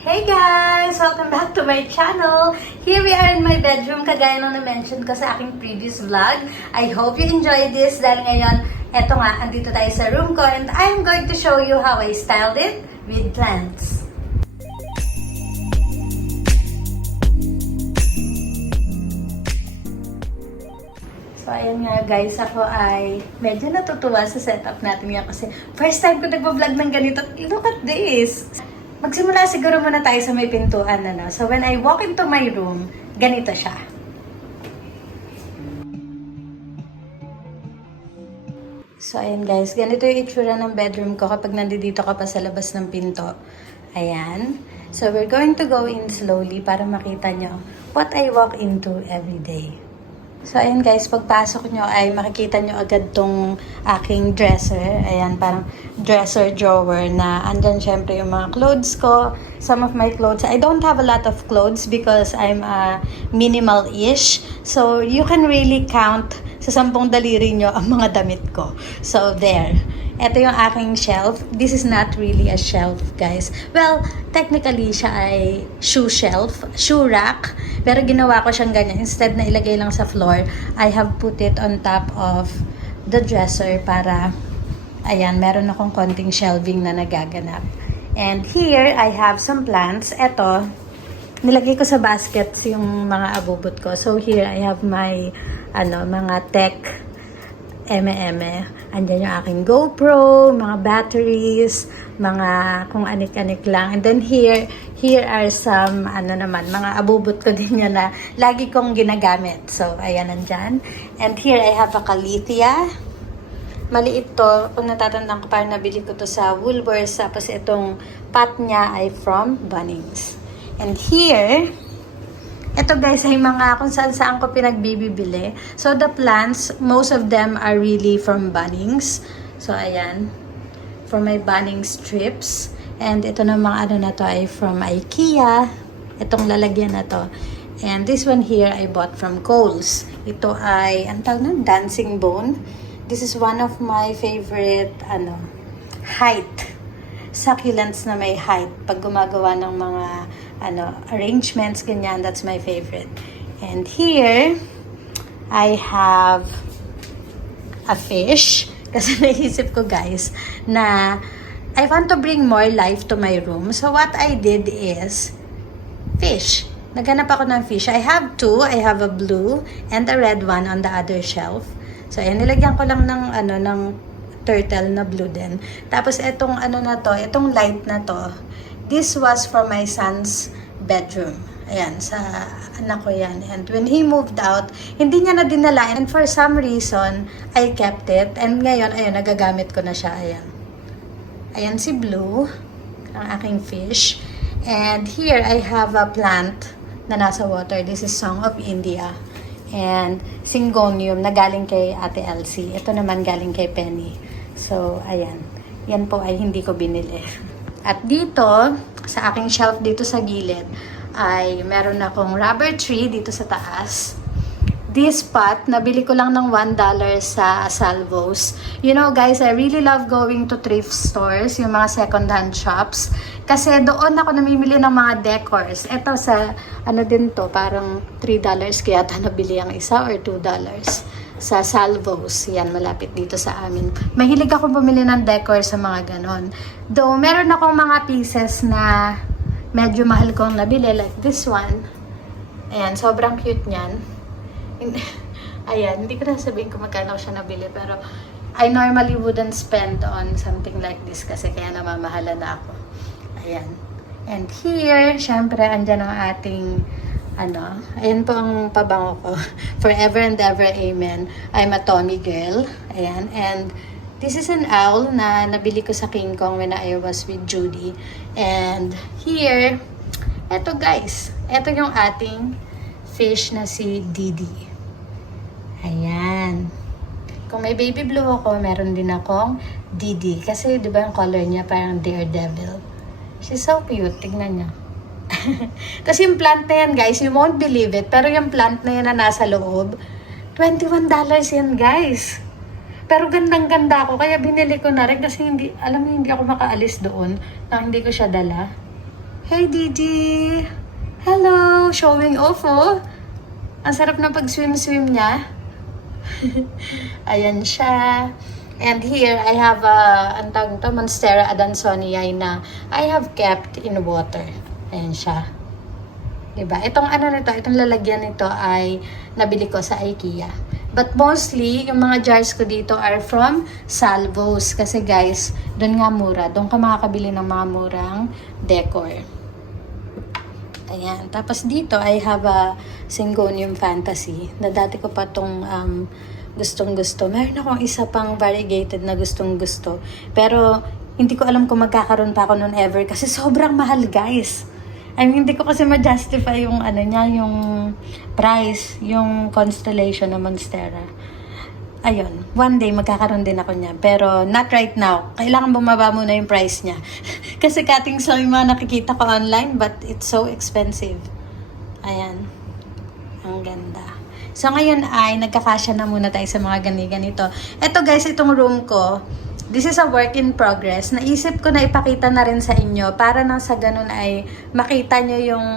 Hey guys! Welcome back to my channel! Here we are in my bedroom, kagaya ng na-mention ko sa aking previous vlog. I hope you enjoyed this dahil ngayon, eto nga, andito tayo sa room ko and I'm going to show you how I styled it with plants. So, ayan nga guys, ako ay medyo natutuwa sa setup natin nga kasi first time ko nagpa-vlog ng ganito. Look at this! Magsimula siguro muna tayo sa may pintuan na. So, when I walk into my room, ganito siya. So, ayan guys, ganito yung itsura ng bedroom ko kapag nandito ka pa sa labas ng pinto. Ayan. So, we're going to go in slowly para makita nyo what I walk into every day. So, ayan guys, pagpasok nyo ay makikita nyo agad tong aking dresser. Ayan, parang dresser drawer na andyan syempre yung mga clothes ko. Some of my clothes, I don't have a lot of clothes because I'm minimal-ish. So, you can really count sa 10 daliri nyo ang mga damit ko. So, there. Ito yung aking shelf. This is not really a shelf, guys. Well, technically, siya ay shoe shelf, shoe rack. Pero ginawa ko siyang ganyan. Instead na ilagay lang sa floor, I have put it on top of the dresser para, ayan, meron akong konting shelving na nagaganap. And here, I have some plants. Ito, nilagay ko sa baskets yung mga abubot ko. So, here, I have my, mga tech eme-eme. Andyan yung aking GoPro, mga batteries, mga kung anik-anik lang. And then here are some, mga abubot ko din yan na lagi kong ginagamit. So, ayan, nandyan. And here I have a calathea. Maliit to. Kung natatandaan ko, parang nabili ko to sa Woolworths. Tapos itong pot niya ay from Bunnings. And here, ito guys ay mga kung saan ko pinagbibili. So the plants, most of them are really from Bunnings. So ayan, from my Bunnings strips. And ito na mga na to ay from IKEA. Itong lalagyan na to. And this one here I bought from Kohl's. Ito ay, ang tawag na, dancing bone. This is one of my favorite, height. Succulents na may height. Pag gumagawa ng mga arrangements, ganyan, that's my favorite. And here, I have a fish. Kasi naisip ko, guys, na I want to bring more life to my room. So, what I did is fish. Naghanap ako ng fish. I have two. I have a blue and a red one on the other shelf. So, ayan, nilagyan ko lang ng turtle na blue din. Tapos, itong itong light na to, this was from my son's bedroom. Ayan, sa anak ko yan. And when he moved out, hindi niya na dinala. And for some reason, I kept it. And ngayon, ayun, nagagamit ko na siya. Ayan. Ayan si Blue, ang aking fish. And here, I have a plant na nasa water. This is Song of India. And Syngonium na galing kay Ate Elsie. Ito naman galing kay Penny. So, ayan. Yan po ay hindi ko binili. At dito, sa aking shelf dito sa gilid, ay meron akong rubber tree dito sa taas. This pot, nabili ko lang ng $1 sa Salvos. You know guys, I really love going to thrift stores, yung mga second-hand shops. Kasi doon ako namimili ng mga decors. Ito sa, din to, parang $3 kaya ata nabili ang isa or $2. Sa Salvos. Yan, malapit dito sa amin. Mahilig ako bumili ng decor sa mga ganon. Though, meron akong mga pieces na medyo mahal kong nabili. Like this one. Ayan, sobrang cute niyan. Ayan, hindi ko na sabihin kung magkano siya nabili. Pero, I normally wouldn't spend on something like this kasi kaya namamahala na ako. Ayan. And here, syempre, andyan ang ating ayan po ang pabango ko. Forever and ever, amen. I'm a Tommy girl. Ayan. And this is an owl na nabili ko sa King Kong when I was with Judy. And here, eto guys. Eto yung ating fish na si Didi. Ayan. Kung may baby blue ako, meron din akong Didi. Kasi di ba yung color niya parang daredevil. She's so cute. Tignan niya. Kasi yung plant na yan, guys, you won't believe it, pero yung plant na yan na nasa loob, $21 yan, guys. Pero gandang-ganda ako, kaya binili ko na rin kasi hindi ako makaalis doon na hindi ko siya dala. Hey, Didi! Hello! Showing off, oh! Ang sarap na pag-swim-swim niya. Ayan siya. And here, I have ang tawag nito, Monstera adansonii na I have kept in water. Ayan siya. Diba? Itong ano nito, itong lalagyan nito ay nabili ko sa IKEA. But mostly, yung mga jars ko dito are from Salvos. Kasi guys, doon nga mura. Doon ka makakabili ng mga murang decor. Ayan. Tapos dito, I have a Syngonium Fantasy. Na dati ko pa itong gustong-gusto. Meron akong isa pang variegated na gustong-gusto. Pero, hindi ko alam kung magkakaroon pa ako noon ever. Kasi sobrang mahal, guys. I mean, hindi ko kasi ma-justify yung ano niya, yung price, yung constellation na Monstera. Ayun, one day magkakaroon din ako niya. Pero not right now. Kailangan bumaba muna yung price niya. Kasi cutting saw yung mga nakikita ko online, but it's so expensive. Ayan. Ang ganda. So ngayon ay nagkakasya na muna tayo sa mga ganito. Ito guys, itong room ko. This is a work in progress. Naisip ko na ipakita na rin sa inyo para nang sa ganun ay makita nyo yung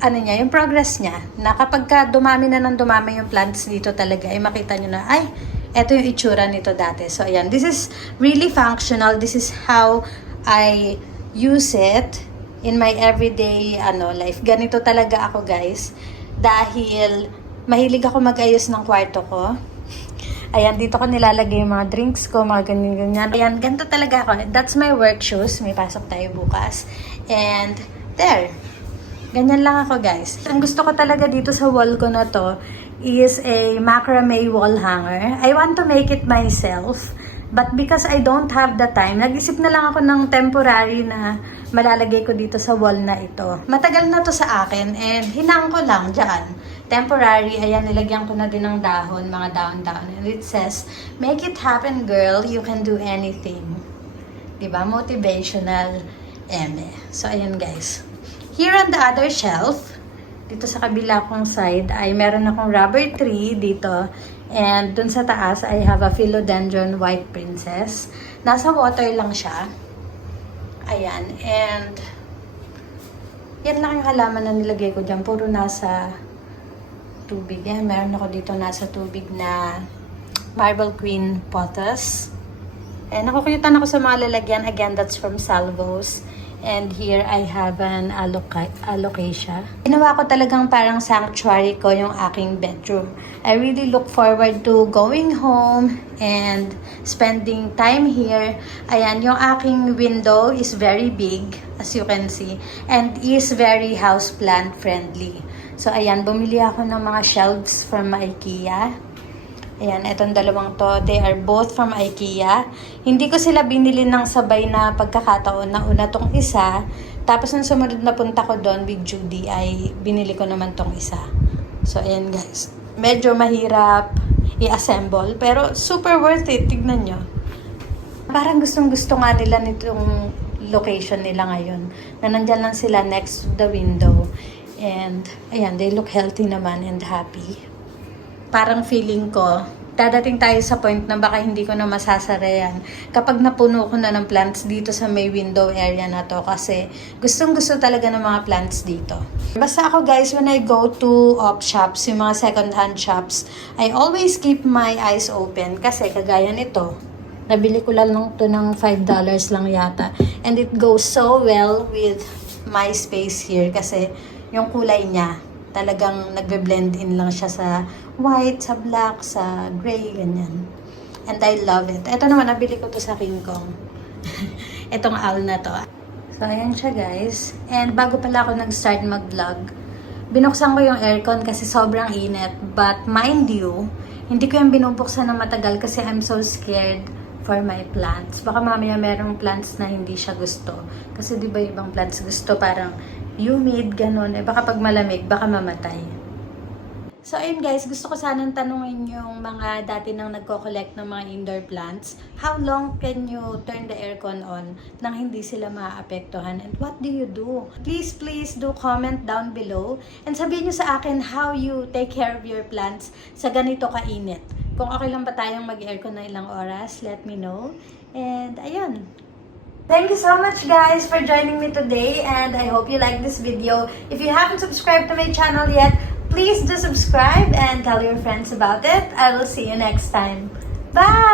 ano niya, yung progress niya. Na kapag ka dumami na ng dumami yung plants dito talaga, ay makita nyo na, ay, eto yung itsura nito dati. So, ayan. This is really functional. This is how I use it in my everyday life. Ganito talaga ako, guys. Dahil mahilig ako mag-ayos ng kwarto ko. Ayan, dito ko nilalagay yung mga drinks ko, mga ganyan-ganyan. Ayan, ganito talaga ako. That's my work shoes. May pasok tayo bukas. And, there. Ganyan lang ako, guys. Ang gusto ko talaga dito sa wall ko na to is a macrame wall hanger. I want to make it myself. But because I don't have the time, nag-isip na lang ako ng temporary na malalagay ko dito sa wall na ito. Matagal na to sa akin and hinang ko lang dyan. Temporary, ayan, nilagyan ko na din ng dahon, mga dahon-dahon. And it says, make it happen, girl. You can do anything. Diba? Motivational eme. So, ayan, guys. Here on the other shelf, dito sa kabila kong side, ay meron akong rubber tree dito. And dun sa taas, I have a philodendron white princess. Nasa water lang siya. Ayan. And, yan lang yung halaman na nilagay ko dyan. Puro nasa tubig. Yan, meron ako dito nasa tubig na Marble Queen pothos. And nakukuyutan ako sa mga lalagyan. Again, that's from Salvos. And here I have an alocasia. Ginawa ko talagang parang sanctuary ko yung aking bedroom. I really look forward to going home and spending time here. Ayan, yung aking window is very big, as you can see, and is very houseplant friendly. So, ayan, bumili ako ng mga shelves from IKEA. Ayan, itong dalawang to, they are both from IKEA. Hindi ko sila binili ng sabay na pagkakataon na una tong isa. Tapos nung sumunod na punta ko doon with Judy, ay binili ko naman tong isa. So, ayan guys. Medyo mahirap i-assemble, pero super worth it. Tignan nyo. Parang gustong-gusto nga nila nitong location nila ngayon. Na nandyan lang sila next to the window. And, ayan, they look healthy naman and happy. Parang feeling ko, dadating tayo sa point na baka hindi ko na masasara yan kapag napuno ko na ng plants dito sa may window area na to kasi gustong-gusto talaga ng mga plants dito. Basta ako guys, when I go to op shops, yung mga second-hand shops, I always keep my eyes open kasi kagaya nito. Nabili ko lang to ng $5 lang yata. And it goes so well with my space here kasi yung kulay niya, talagang nagbe-blend in lang siya sa white, sa black, sa gray, ganyan. And I love it. Ito naman, nabili ko to sa King Kong. Itong owl na to. So, ayan siya guys. And bago pala ako nag-start mag-vlog, binuksan ko yung aircon kasi sobrang init. But mind you, hindi ko yung binubuksan ng matagal kasi I'm so scared for my plants. Baka mamaya merong plants na hindi siya gusto. Kasi di ba ibang plants gusto parang humid, ganun. Eh, baka pag malamig, baka mamatay. So, ayun guys, gusto ko sanang tanungin yung mga dati nang nagko-collect ng mga indoor plants. How long can you turn the aircon on nang hindi sila maaapektuhan? And what do you do? Please do comment down below. And sabihin nyo sa akin how you take care of your plants sa ganito kainit. Kung okay lang ba tayong mag-aircon na ilang oras, let me know. And ayun. Thank you so much guys for joining me today, and I hope you like this video. If you haven't subscribed to my channel yet, please do subscribe and tell your friends about it. I will see you next time. Bye!